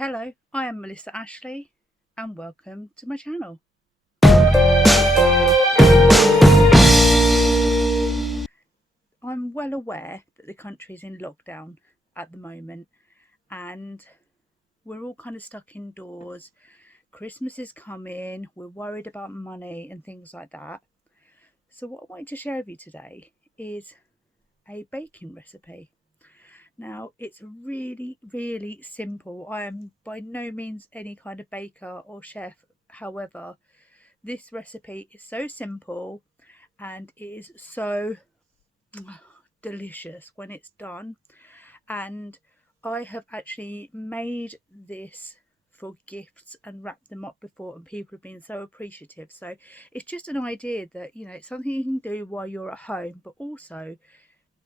Hello, I am Melissa Ashley and welcome to my channel. I'm well aware that the country is in lockdown at the moment and we're all kind of stuck indoors. Christmas is coming, we're worried about money and things like that. So what I wanted to share with you today is a baking recipe. Now it's really simple. I am by no means any kind of baker or chef. However, this recipe is so simple and it is so delicious when it's done. And I have actually made this for gifts and wrapped them up before, and people have been so appreciative. So it's just an idea that, you know, it's something you can do while you're at home, but also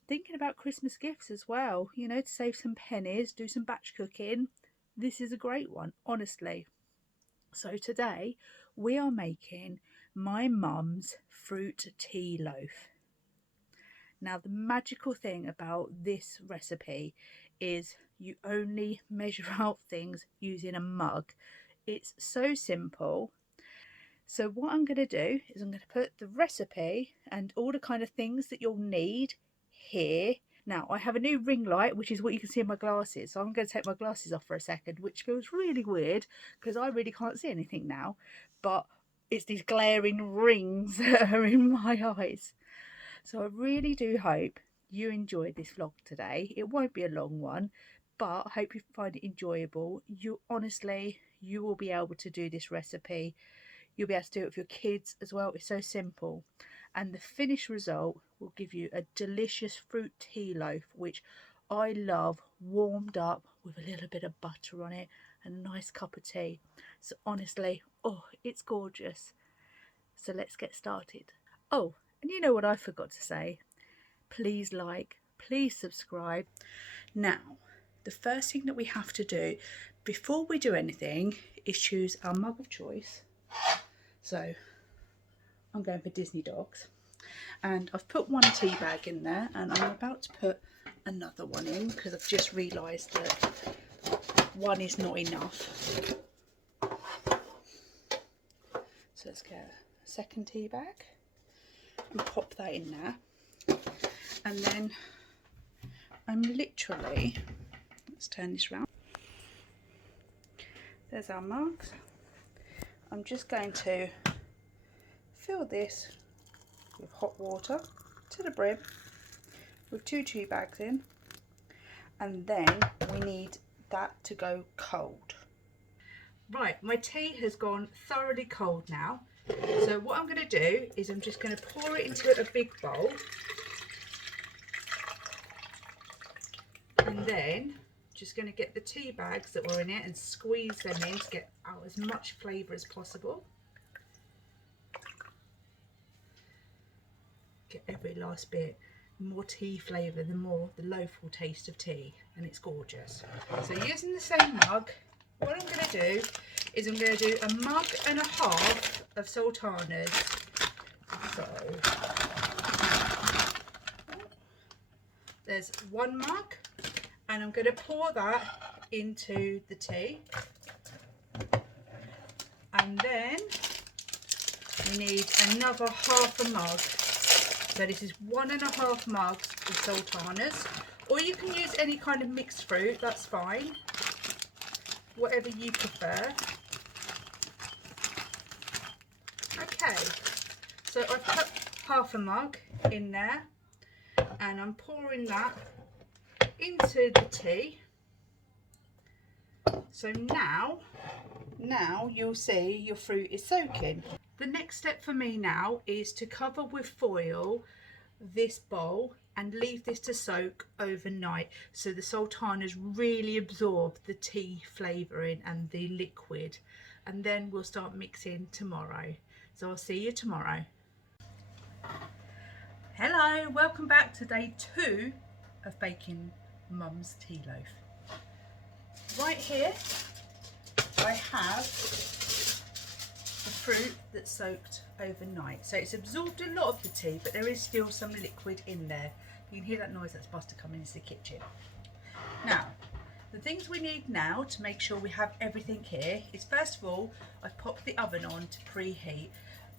thinking about Christmas gifts as well, you know, to save some pennies, do some batch cooking. This is a great one, honestly. So today we are making my mum's fruit tea loaf. Now the magical thing about this recipe is you only measure out things using a mug. It's so simple. So what I'm going to do is I'm going to put the recipe and all the kind of things that you'll need here. Now I have a new ring light, which is what you can see in my glasses. So I'm going to take my glasses off for a second, which feels really weird because I really can't see anything now. But it's these glaring rings that are in my eyes. So I really do hope you enjoyed this vlog today. It won't be a long one, but I hope you find it enjoyable. You will be able to do this recipe. You'll be able to do it with your kids as well. It's so simple. And the finished result will give you a delicious fruit tea loaf, which I love warmed up with a little bit of butter on it and a nice cup of tea. So honestly, oh, it's gorgeous. So let's get started. Oh, and you know what I forgot to say? Please like, please subscribe. Now, the first thing that we have to do before we do anything is choose our mug of choice. So I'm going for Disney Dogs, and I've put one tea bag in there, and I'm about to put another one in because I've just realised that one is not enough. So let's get a second tea bag and pop that in there. And then I'm literally, let's turn this round. There's our mugs. I'm just going to fill this with hot water to the brim with 2 tea bags in, and then we need that to go cold. Right, my tea has gone thoroughly cold now. So what I'm going to do is I'm just going to pour it into a big bowl, and then just going to get the tea bags that were in it and squeeze them in to get out as much flavour as possible. Get every last bit. The more tea flavour, the more the loaf will taste of tea, and it's gorgeous. So using the same mug, what I'm going to do is I'm going to do a mug and a half of sultanas. So there's 1 mug, and I'm going to pour that into the tea, and then we need another half a mug. So this is 1.5 mugs of sultanas, or you can use any kind of mixed fruit, that's fine, whatever you prefer. Okay, so I've put half a mug in there, and I'm pouring that into the tea. So now you'll see your fruit is soaking. The next step for me now is to cover with foil this bowl and leave this to soak overnight so the sultanas really absorb the tea flavouring and the liquid, and then we'll start mixing tomorrow. So I'll see you tomorrow. Hello, welcome back to day 2 of baking Mum's tea loaf. Right here I have the fruit that's soaked overnight. So it's absorbed a lot of the tea, but there is still some liquid in there. You can hear that noise, that's Buster coming into the kitchen. Now, The things we need now to make sure we have everything here is, first of all, I've popped the oven on to preheat,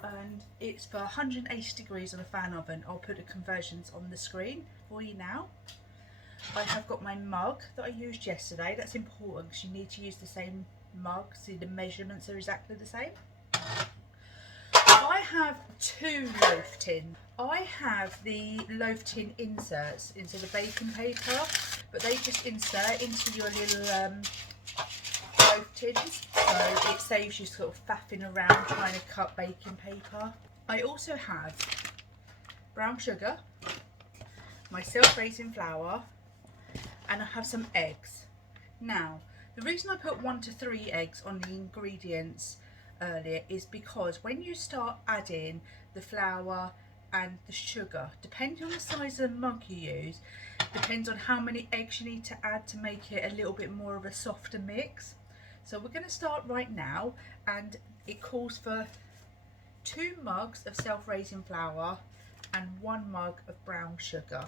and it's for 180 degrees on a fan oven. I'll put the conversions on the screen for you now. I have got my mug that I used yesterday. That's important because you need to use the same mug, so the measurements are exactly the same. I have 2 loaf tins. I have the loaf tin inserts into the baking paper, but they just insert into your little loaf tins, so it saves you sort of faffing around trying to cut baking paper. I also have brown sugar, my self-raising flour, and I have some eggs. Now, the reason I put 1 to 3 eggs on the ingredients earlier is because when you start adding the flour and the sugar, depending on the size of the mug you use, depends on how many eggs you need to add to make it a little bit more of a softer mix. So we're going to start right now, and it calls for 2 mugs of self-raising flour and 1 mug of brown sugar.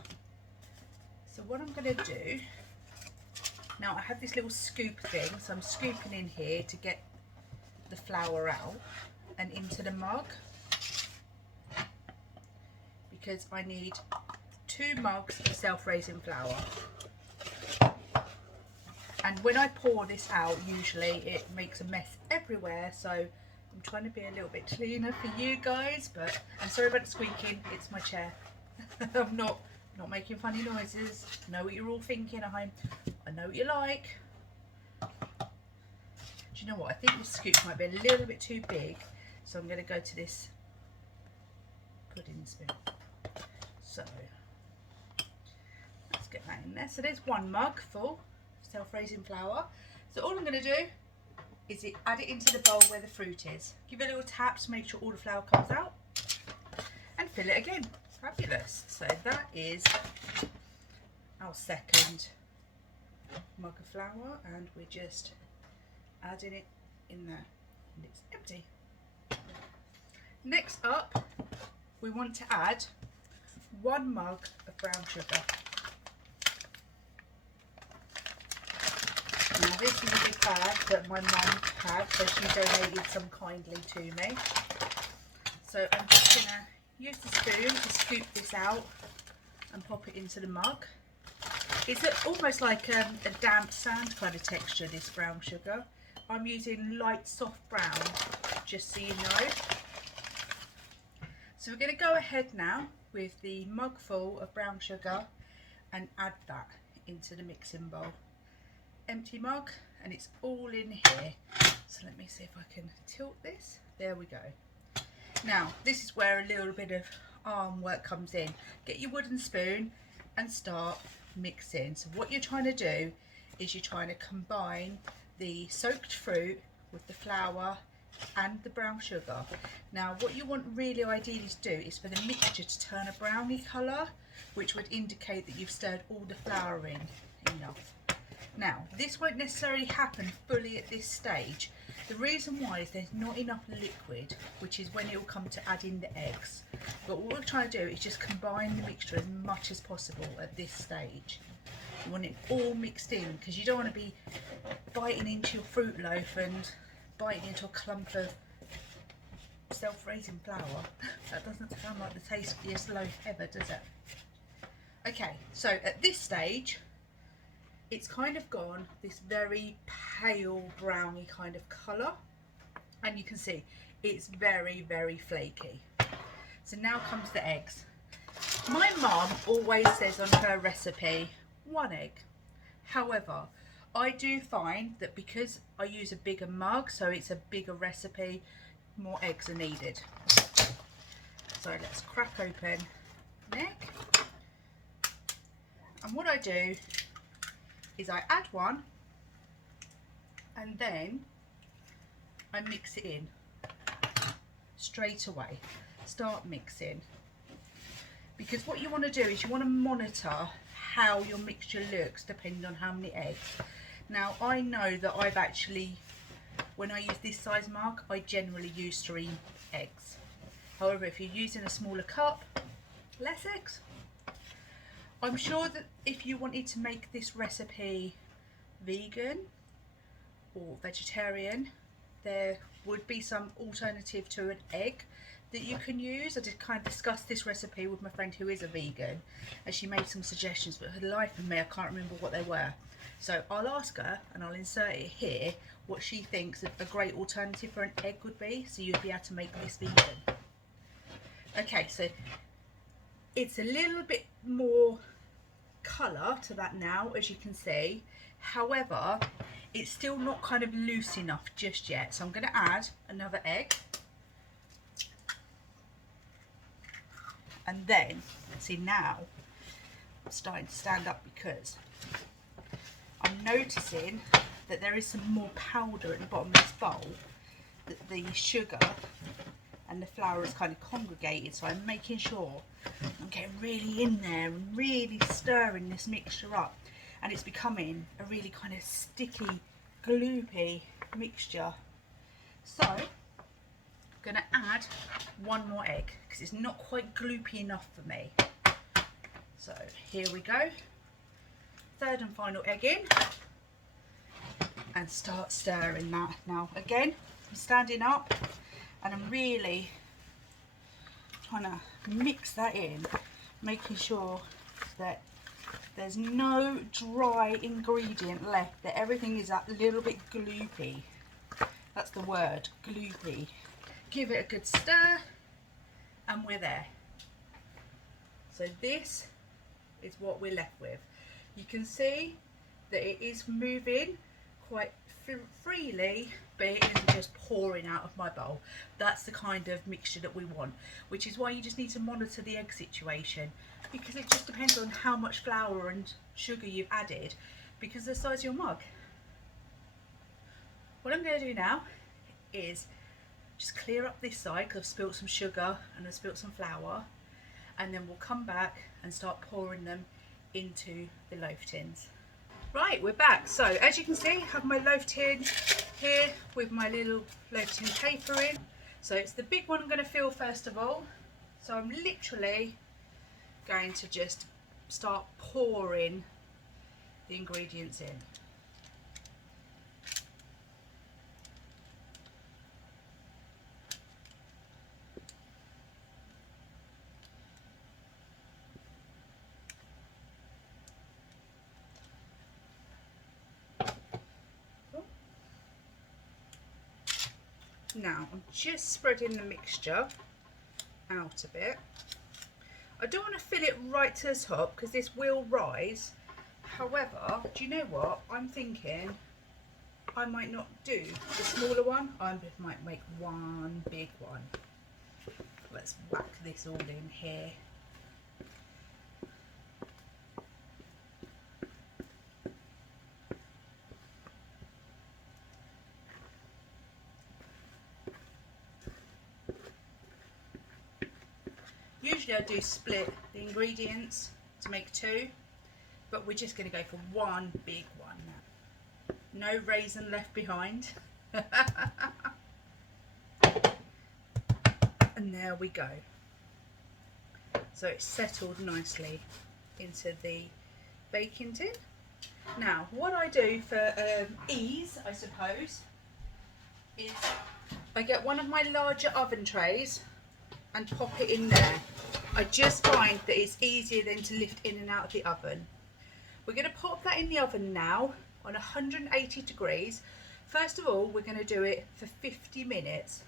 So what I'm going to do, now I have this little scoop thing, so I'm scooping in here to get the flour out and into the mug, because I need 2 mugs of self-raising flour. And when I pour this out, usually it makes a mess everywhere, so I'm trying to be a little bit cleaner for you guys. But I'm sorry about the squeaking, it's my chair. I'm not making funny noises. I know what you're all thinking at home. I know what you like. Do you know what? I think this scoop might be a little bit too big, so I'm going to go to this pudding spoon. So let's get that in there. So there's 1 mug full self-raising flour. So all I'm going to do is add it into the bowl where the fruit is. Give it a little tap to make sure all the flour comes out, and fill it again. Fabulous. So that is our second mug of flour, and we're just adding it in there, and it's empty. Next up, we want to add 1 mug of brown sugar. Now this is a big bag that my mum had, so she donated some kindly to me. So I'm just going to use the spoon to scoop this out and pop it into the mug. It's almost like a damp sand kind of texture, this brown sugar. I'm using light soft brown, just so you know. So we're going to go ahead now with the mug full of brown sugar and add that into the mixing bowl. Empty mug, and it's all in here. So let me see if I can tilt this. There we go. Now this is where a little bit of arm work comes in. Get your wooden spoon and start mixing. So what you're trying to do is you're trying to combine the soaked fruit with the flour and the brown sugar. Now what you want really ideally to do is for the mixture to turn a browny colour, which would indicate that you've stirred all the flour in enough. Now this won't necessarily happen fully at this stage. The reason why is there's not enough liquid, which is when it will come to add in the eggs. But what we're trying to do is just combine the mixture as much as possible at this stage. You want it all mixed in, because you don't want to be biting into your fruit loaf and biting into a clump of self-raising flour. That doesn't sound like the tastiest loaf ever, does it? Okay, so at this stage, it's kind of gone this very pale browny kind of colour, and you can see it's very, very flaky. So now comes the eggs. My mum always says on her recipe 1 egg. However, I do find that because I use a bigger mug, so it's a bigger recipe, more eggs are needed. So let's crack open an egg, and what I do is I add 1 and then I mix it in straight away. Start mixing, because what you want to do is you want to monitor how your mixture looks depending on how many eggs. Now I know that I've actually, when I use this size mug, I generally use 3 eggs. However, if you're using a smaller cup, less eggs. I'm sure that if you wanted to make this recipe vegan or vegetarian, there would be some alternative to an egg that you can use. I did kind of discuss this recipe with my friend who is a vegan, and she made some suggestions, but for the life of me I can't remember what they were. So I'll ask her and I'll insert it here what she thinks a great alternative for an egg would be, so you'd be able to make this vegan. Okay, so it's a little bit more colour to that now, as you can see. However, it's still not kind of loose enough just yet, so I'm going to add another egg. And then, see, now I'm starting to stand up because I'm noticing that there is some more powder at the bottom of this bowl, that the sugar and the flour is kind of congregated, so I'm making sure I'm getting really in there and really stirring this mixture up, and it's becoming a really kind of sticky, gloopy mixture. So I'm going to add one more egg because it's not quite gloopy enough for me. So here we go, third and final egg in, and start stirring that. Now again, I'm standing up and I'm really trying to mix that in, making sure that there's no dry ingredient left, that everything is that little bit gloopy. That's the word, gloopy. Give it a good stir and we're there. So this is what we're left with. You can see that it is moving quite freely, but it isn't just pouring out of my bowl. That's the kind of mixture that we want, which is why you just need to monitor the egg situation, because it just depends on how much flour and sugar you've added, because of the size of your mug. What I'm going to do now is just clear up this side because I've spilt some sugar and I've spilt some flour, and then we'll come back and start pouring them into the loaf tins. Right, we're back. So as you can see, I have my loaf tin here with my little loaf tin paper in. So it's the big one I'm going to fill first of all. So I'm literally going to just start pouring the ingredients in. Now I'm just spreading the mixture out a bit. I don't want to fill it right to the top because this will rise. However, do you know what? I'm thinking I might not do the smaller one. I might make one big one. Let's whack this all in here. Usually I do split the ingredients to make two, but we're just going to go for one big one. No raisin left behind. And there we go. So it's settled nicely into the baking tin. Now what I do for ease, I suppose, is I get one of my larger oven trays and pop it in there. I just find that it's easier than to lift in and out of the oven. We're going to pop that in the oven now on 180 degrees. First of all, we're going to do it for 50 minutes.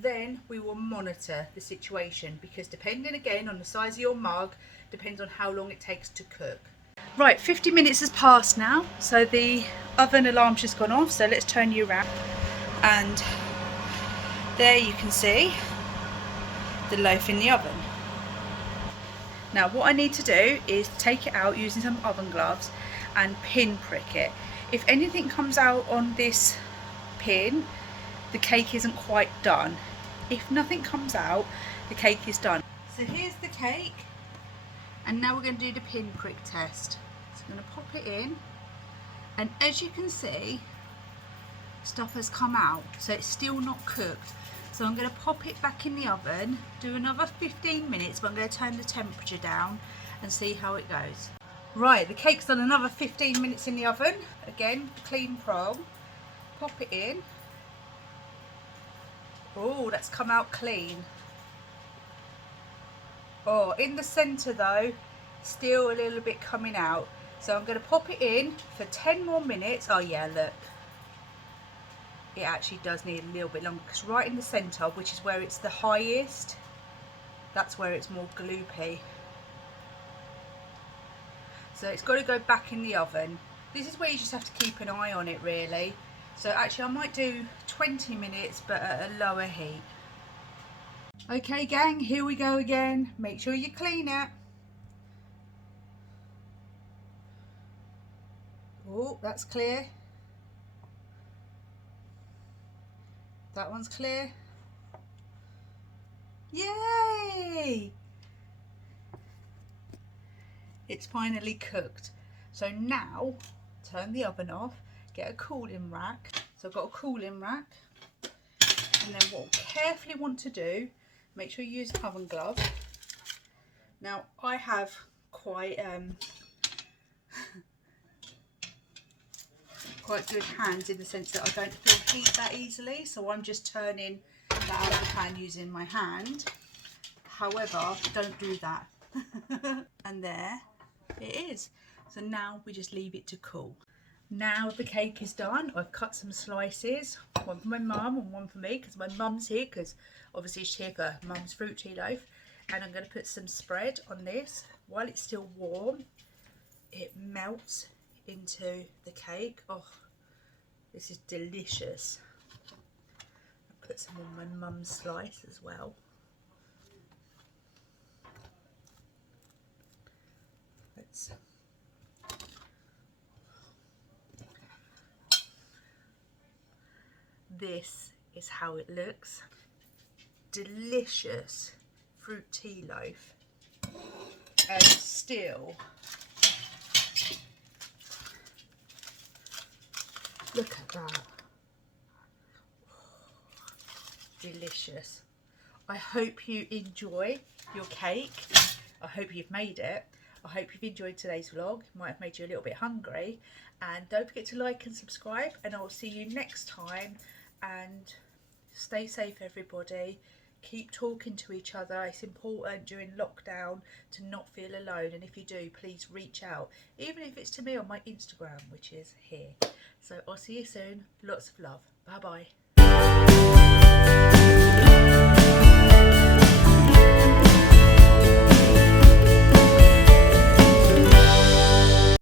Then we will monitor the situation, because depending again on the size of your mug, depends on how long it takes to cook. Right, 50 minutes has passed now, so the oven alarm's just gone off, so let's turn you around. And there you can see the loaf in the oven. Now what I need to do is take it out using some oven gloves and pin prick it. If anything comes out on this pin, the cake isn't quite done. If nothing comes out, the cake is done. So here's the cake, and now we're going to do the pin prick test. So I'm going to pop it in, and as you can see, stuff has come out, so it's still not cooked. So I'm going to pop it back in the oven, do another 15 minutes, but I'm going to turn the temperature down and see how it goes. Right, the cake's done another 15 minutes in the oven. Again, clean prong. Pop it in. Oh, that's come out clean. Oh, in the centre though, still a little bit coming out. So I'm going to pop it in for 10 more minutes. Oh yeah, look. It actually does need a little bit longer because right in the centre, which is where it's the highest, that's where it's more gloopy. So it's got to go back in the oven. This is where you just have to keep an eye on it really. So actually I might do 20 minutes but at a lower heat. Okay gang, here we go again. Make sure you clean it. Oh, that's clear. That one's clear. Yay! It's finally cooked. So now, turn the oven off, get a cooling rack. So I've got a cooling rack. And then what I carefully want to do, make sure you use an oven glove. Now I have quite good hands in the sense that I don't feel heat that easily, so I'm just turning that out of the pan using my hand. However, don't do that. And there it is. So now we just leave it to cool. Now the cake is done, I've cut some slices, one for my mum and one for me because my mum's here, because obviously she's here for mum's fruit tea loaf. And I'm going to put some spread on this. While it's still warm, it melts into the cake. Oh, this is delicious. I'll put some on my mum's slice as well. This is how it looks. Delicious fruit tea loaf. And still, look at that. Delicious. I hope you enjoy your cake. I hope you've made it. I hope you've enjoyed today's vlog. It might have made you a little bit hungry. And don't forget to like and subscribe, and I'll see you next time. And stay safe everybody. Keep talking to each other. It's important during lockdown to not feel alone, and if you do, please reach out, even if it's to me on my Instagram, which is here. So I'll see you soon. Lots of love. Bye bye.